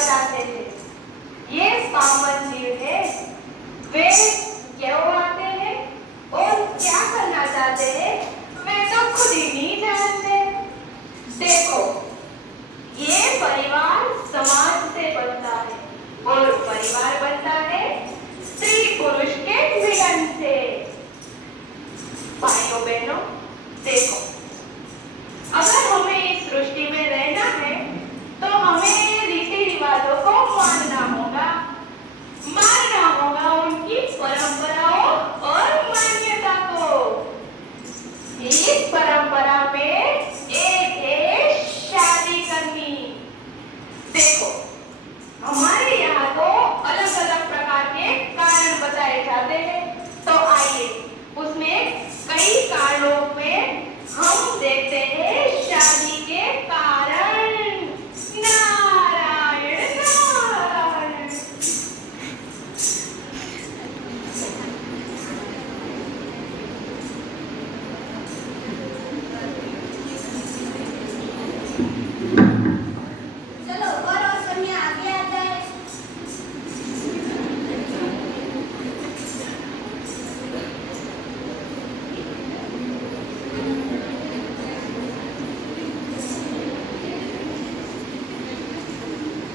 बताते हैं। ये पावन जीव है, वे क्यों आते हैं और क्या करना चाहते हैं वे तो खुद ही नहीं जानते। देखो, ये परिवार समाज से बनता है और परिवार बनता है स्त्री पुरुष के मिलन से। भाइयों बहनों, देखो, अगर हमें इस सृष्टि में रहना है तो हमें रीति रिवाजों को मानना होगा उनकी परंपराओं और मान्यता को। इस परंपरा में एक है शादी करनी। देखो, हमारे यहाँ तो अलग अलग प्रकार के कारण बताए जाते हैं, तो आइए उसमें कई कारणों में हम देखते हैं शादी के कारण। नारायण नारायण। चलो वर और कन्या आगे आ जाए।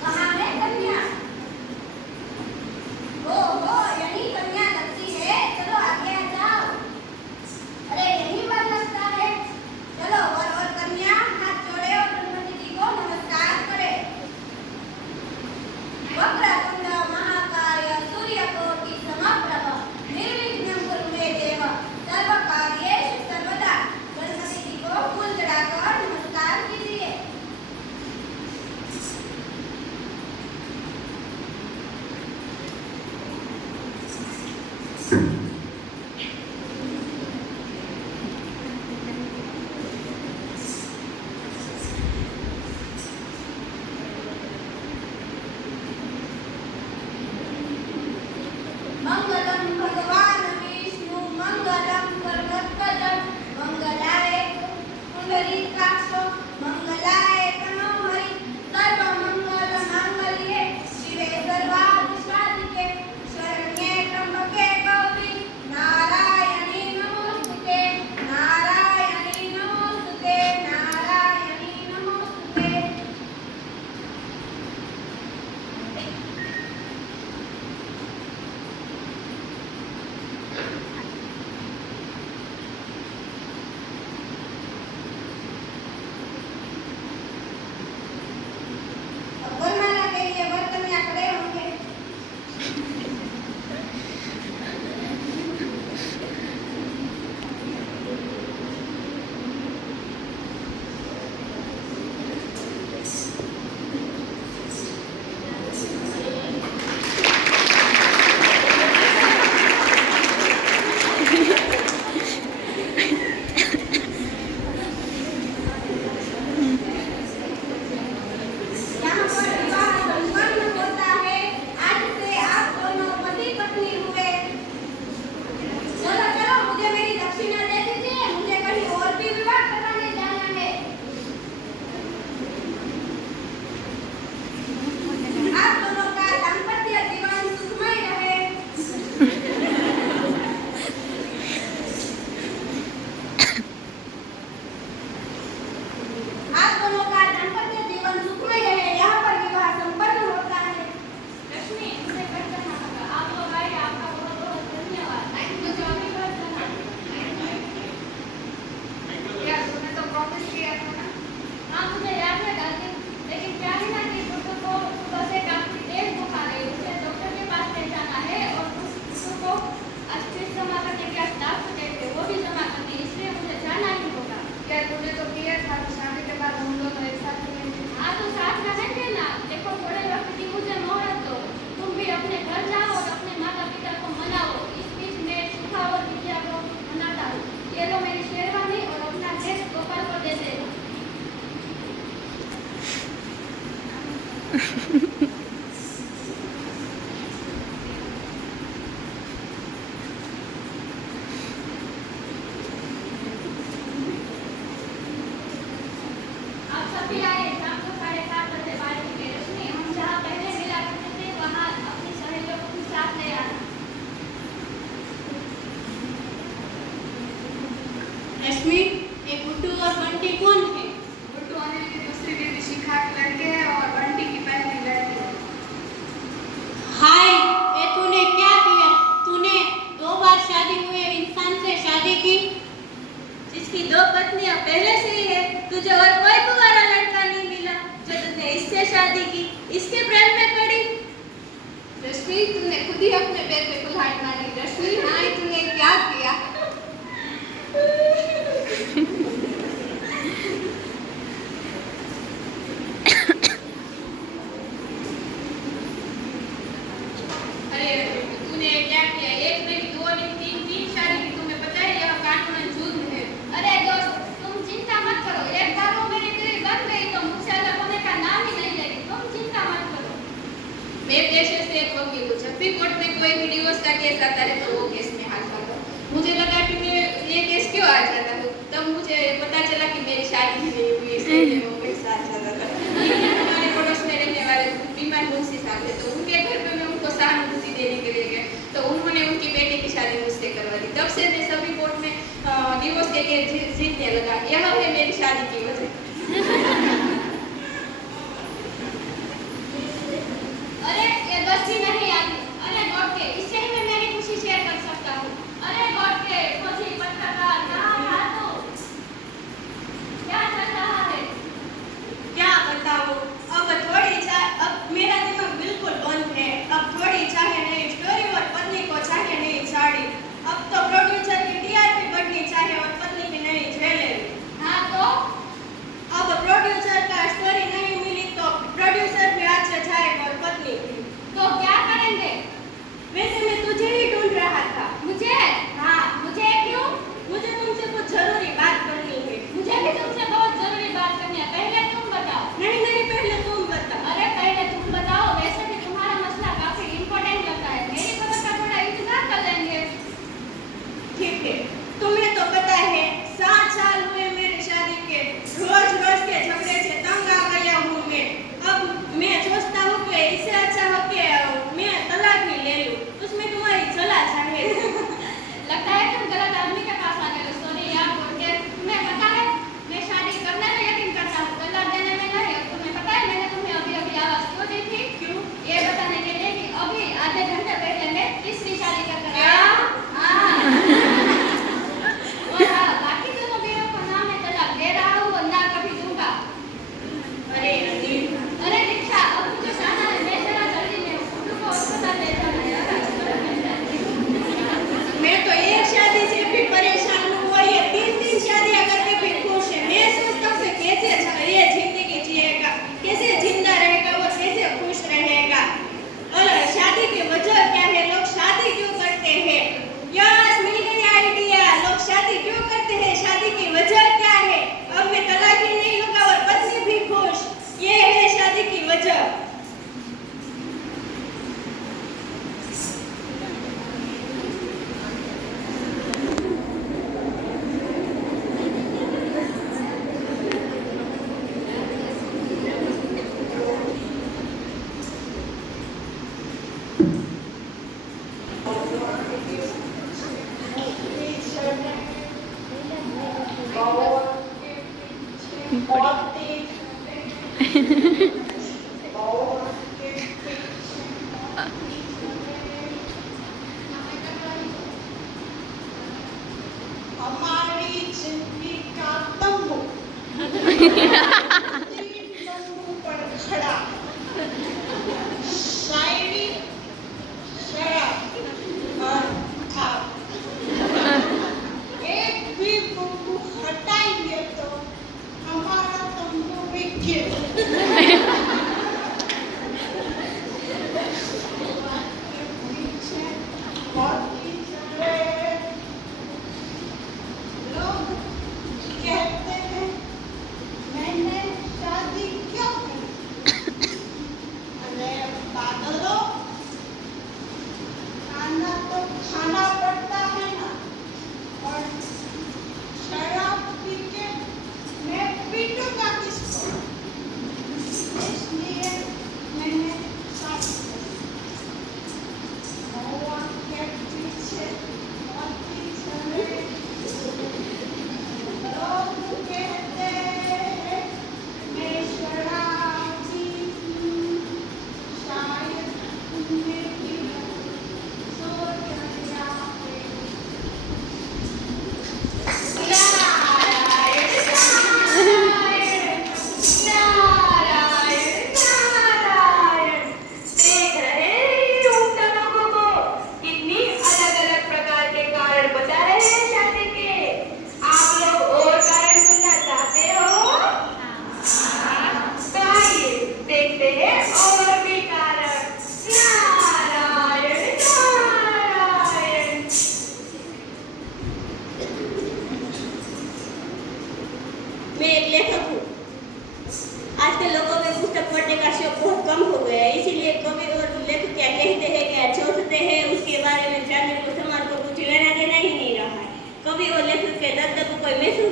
कहाँ है कन्या? हो यही कन्या लगती है, चलो आगे आ जाओ। अरे यही वर लगता है। चलो वर और कन्या हाथ जोड़े और गणपति जी को नमस्कार करें। वक्रतुंड महाकाय सूर्यकोटि समप्रभ निर्विघ्नं कुरु मे देव सर्वकार्येषु सर्वदा। गणपति जी को फूल चढ़ाकर नमस्कार कीजिए। मंगलम भगवान विष्णु मंगलम गरुड़ध्वज मंगलाय पुंडरीकाक्ष मंगलाय तनोहरि सर्वमंगल मांगल्ये शिवे सर्वार्थसाधिके शरण्ये त्र्यंबके गौरी नारायणी नमोस्तुते नारायणी नमोस्तुते नारायणी नमोस्तुते। अब वरमाला के लिए वर कन्या खड़े होंगे। यहाँ पर विवाह संपन्न होता है। आज से आप दोनों पति पत्नी हुए। चलो चलो, मुझे मेरी दक्षिणा दे दीजिए, मुझे कहीं और भी विवाह कराने जाना है। आप दोनों का दाम्पत्य जीवन सुखमय रहे। आप दोनों का दाम्पत्य जीवन सुखमय रहे। यहाँ पर विवाह संपन्न होता है। लक्ष्मी, मुझे घर जाना होगा। आप लोग आए, आपका बहुत बहुत धन्यवाद। मुझे अभी घर जाना है। यार, तुमने तो प्रॉमिस किया था ना। हाँ, मुझे याद है दादी, लेकिन क्या है ना कि गुड्डू को सुबह से काफी तेज बुखार है, उसे डॉक्टर के पास ले जाना है और गुड्डू को अच्छे जमा करने के दांत थे वो भी जमा करने, इसलिए मुझे जाना ही होगा। यार, तुमने तो किया था शादी के बाद हम दोनों एक साथ रहेंगे। हाँ, तो साथ रहेंगे ना। देखो, थोड़े वक्त की मुझे मोहलत दो। तुम भी अपने घर जाओ और अपने माता पिता को मनाओ। इस बीच में सुखा और विद्या को मनाता हूँ। ये लो मेरी शेरवानी और अपना ड्रेस गोपाल को दे देना। आप सभी आए, शाम को 7:30 बजे बारिश के रश्मि हम जहाँ पहले शादी की, इसके प्रेम में पड़ी। रश्मि, तूने खुद ही अपने पैर पे कुल्हाड़ी मारी। रश्मि, हाँ, तूने क्या किया? अरे तूने क्या किया? एक नहीं, दो नहीं, तीन शादी की। तुम्हें पता है यह कानूनन जुर्म है। अरे दोस्त, तुम चिंता मत करो। एक बार वो मेरी दिल बन गई तो मुझसे अलग होने का नाम ही नहीं लेगी। तुम चिंता मत करो। मैं पेशे से एक वकील हूँ। जब भी कोर्ट में कोई भी डिवोर्स का केस आता है तो वो केस में हाथ डालता हूँ। मुझे लगा कि मैं ये केस क्यों आ जाता हूँ, तब मुझे पता चला कि मेरी शादी ही नहीं हुई, इसलिए वो केस आ जाता था। हमारे पड़ोस में रहने वाले बीमार मुंशी साहब थे, तो उनके घर पे मैं उनको सहानुभूति देने के लिए गए, तो उन्होंने उनकी बेटी की शादी मुझसे करवा दी। तब से मैं सभी कोर्ट में डिवोर्स के केस जीतने लगा। यह है मेरी शादी की वजह। अरे ये दोस्ती नहीं आती। अरे गॉड के, इससे ही मैं मेरी खुशी शेयर कर सकता हूँ। अरे गॉड के, मुझे पत्रकार कहाँ था तू? क्या चल रहा है? क्या बताऊं, अब मेरा दिमाग बिल्कुल बंद है। अब थोड़ी चाहिए नई स्टोरी और पत्नी को चाहिए नई साड़ी। अब तो प्रोड्यूसर की टीआरपी बढ़नी चाहिए और पत्नी की नई ज्वेलरी। हाँ तो अब प्रोड्यूसर का स्टोरी नहीं मिली तो प्रोड्यूसर भी आज से जाएगा और पत्नी भी। तो क्या करेंगे? वैसे मैं तुझे ही ढूंढ रहा था। मुझे? हाँ, मुझे क्यों? मुझे तुमसे कुछ जरूरी बात करनी है। मुझे भी तुमसे बहुत जरूरी बात करनी है। पहले तुम बताओ। नहीं, पहले तुम बताओ। अरे पहले तुम बताओ। वैसे भी तुम्हारा मसला काफी इम्पोर्टेंट लगता है। मेरी खबर का थोड़ा इंतजार कर लेंगे। ठीक है, तुम्हें तो पता है 7 साल हुए मेरी शादी के। रोज के झगड़े से तंग आ गया हूँ मैं। अब मैं सोचता हूँ कि इससे अच्छा हो कि मैं तलाक ही ले लूँ। उसमें तुम्हारी सलाह चाहिए। लगता है तुम गलत आदमी के पास आ गए। सॉरी यार, बोल के तुम्हें पता है मैं शादी करने में यकीन करता हूँ, तलाक देने में नहीं। और तुम्हें पता है मैंने तुम्हें अभी आवाज क्यों दी थी? क्यों? ये बताने के लिए कि अभी आधे घंटे पहले मैं तीसरी शादी कर कर क्या? आया। हाँ। और हाँ, बाकी दोनों बेरों को ना मैं तलाक दे रहा हूँ और ना कभी दूंगा। अरे अनिल, अरे दीक्षा, अब मुझे जाना है। मैं जरा जल्दी में हूँ। कुल्लू को अस्पताल ले जाना है यार। मैं तो एक शादी से भी परेशान हूँ। वो ये 3 शादियाँ करके भी खुश है। मैं सोचता हूँ कि कैसे ये जिंदगी जिएगा, कैसे जिंदा रहेगा, वो कैसे खुश रहेगा। और शादी की वजह क्या है? लोग शादी क्यों करते हैं? यस, मिल गई आइडिया। लोग शादी क्यों करते हैं? शादी की वजह क्या है? अब मैं तलाक ही नहीं लूंगा और पत्नी भी खुश। ये है शादी की वजह। हमारी जिंदगी का तंबू तंबू पर खड़ा, शायरी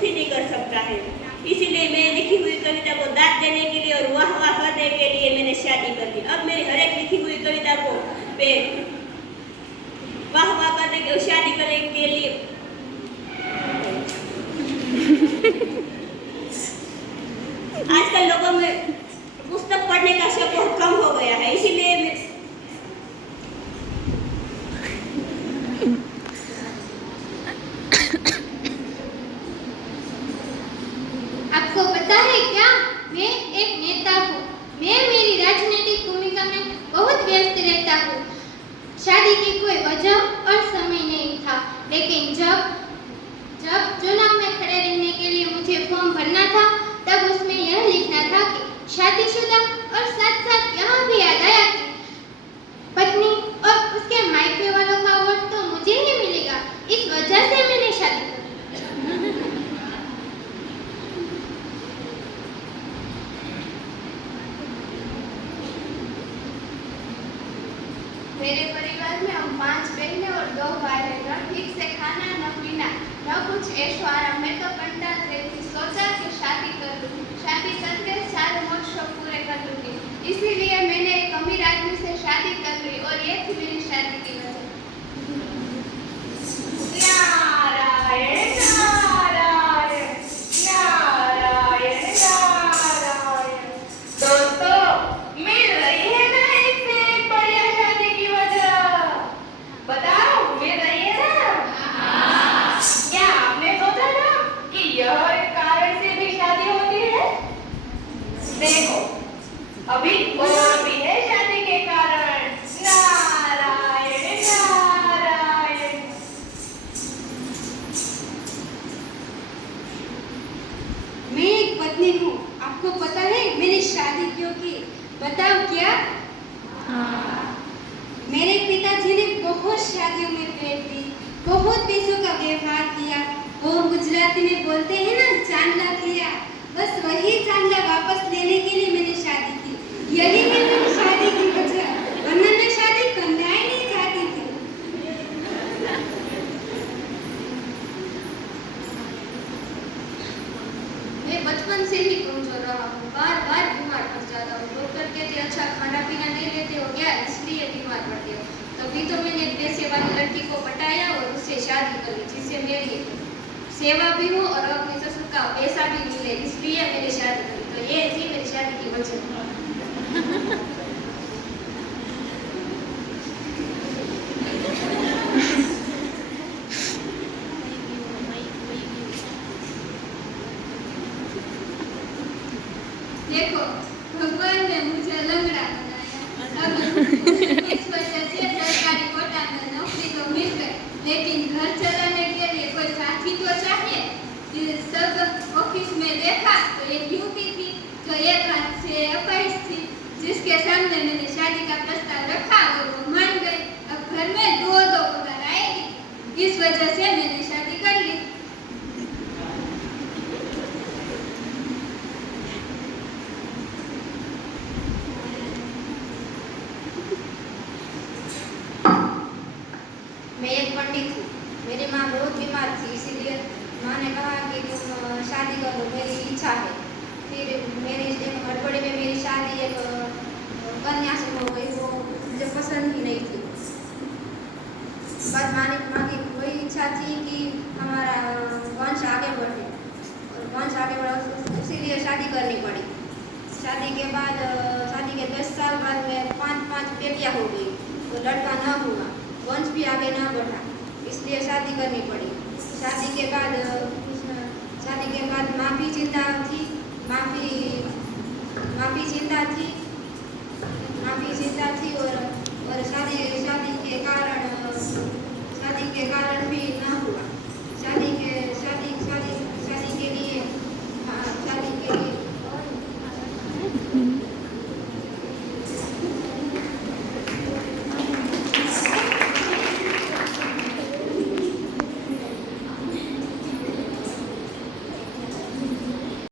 ही नहीं कर सकता है। इसीलिए मैं लिखी हुई कविता को दाद देने के लिए और वाह वाह करने के लिए मैंने शादी कर दी। अब मेरी हर एक लिखी हुई कविता को पे वाह वाह करने के और शादी करने के लिए आजकल लोगों में पुस्तक पढ़ने का शौक बहुत कम हो गया है, इसीलिए आपको पता है क्या, मैं एक नेता हूँ। मैं मेरी राजनीतिक भूमिका में बहुत व्यस्त रहता हूँ। शादी की कोई वजह और समय नहीं था, लेकिन जब चुनाव में खड़े रहने के लिए मुझे फॉर्म भरना था, तब उसमें यह लिखना था कि शादीशुदा, और साथ साथ यहाँ भी याद आया कि पत्नी और उसके मायके वालों का वोट तो मुझे ही मिलेगा। इस वजह से मैंने शादी की। मेरे परिवार में हम 5 बहनें और 2 भाई हैं। न ठीक से खाना, न पीना, न कुछ ऐशो आराम। मैं तो कंटाल रही थी, सोचा कि शादी कर लूं। शादी करके सारे मोज शौक पूरे कर लूंगी। इसीलिए मैंने एक अमीर आदमी से शादी कर ली और ये थी मेरी शादी की वजह। नारायण नारायण नारायण नारायण। दोस्तों, मिल रही है ना इससे एक बढ़िया शादी की वजह? बताओ, मिल रही है ना? क्या आपने सोचा ना कि यह एक कारण से भी शादी होती है? देखो, अभी और भी है शादी के कारण। नारायण नारायण। मैं एक पत्नी हूँ। आपको पता है मैंने शादी क्यों की? बताओ क्या? मेरे पिताजी ने बहुत शादियों में भेंट दी, बहुत पैसों का व्यवहार किया। वो गुजराती में बोलते हैं ना, चांदला किया। बस वही चांदला वापस लेने के लिए मैंने शादी की। यही है मेरी शादी की वजह, वरना मैं शादी करना ही नहीं चाहती थी। मैं बचपन से ही कमजोर रहा हूँ, बार बार बीमार पड़ जाता हूँ। डॉक्टर कहते अच्छा खाना पीना नहीं लेते हो क्या, इसलिए बीमार पड़ते हो। तभी तो मैंने पैसे वाली लड़की को पटाया और उससे शादी कर ली, जिससे मेरी सेवा भी हो और अपने ससुर का पैसा भी मिले, इसलिए मैंने शादी करी। तो ये थी मेरी शादी की वजह। देखो, भगवान ने मुझे लंगड़ा बनाया। अब इस वजह से सरकारी कोटा में नौकरी तो मिल गई, लेकिन घर चलाने के लिए कोई साथी तो चाहिए। सब ऑफिस में देखा तो एक युवती थी जो एक हाथ से अपाहिज थी, जिसके सामने मैंने शादी का प्रस्ताव रखा और वो मान गई। अब घर में दो पगार आएगी, इस वजह से मैंने शादी कर ली। मैं एक पंडित हूँ। मेरी माँ बहुत बीमार थी, इसीलिए माँ ने कहा कि तुम शादी कर लो, मेरी इच्छा है। फिर मेरी हड़बड़ी में मेरी शादी एक कन्या से हो गई, वो मुझे पसंद ही नहीं थी। बाद माँ की वही इच्छा थी कि हमारा वंश आगे बढ़े, और वंश आगे बढ़ा, इसीलिए शादी करनी पड़ी। शादी के 10 साल बाद में 5 बेटियाँ हो गई, तो लड़का न हुआ, वंश भी आगे न बढ़ा, इसलिए शादी करनी पड़ी। शादी के बाद माँ भी चिंता थी और शादी के कारण भी न हुआ।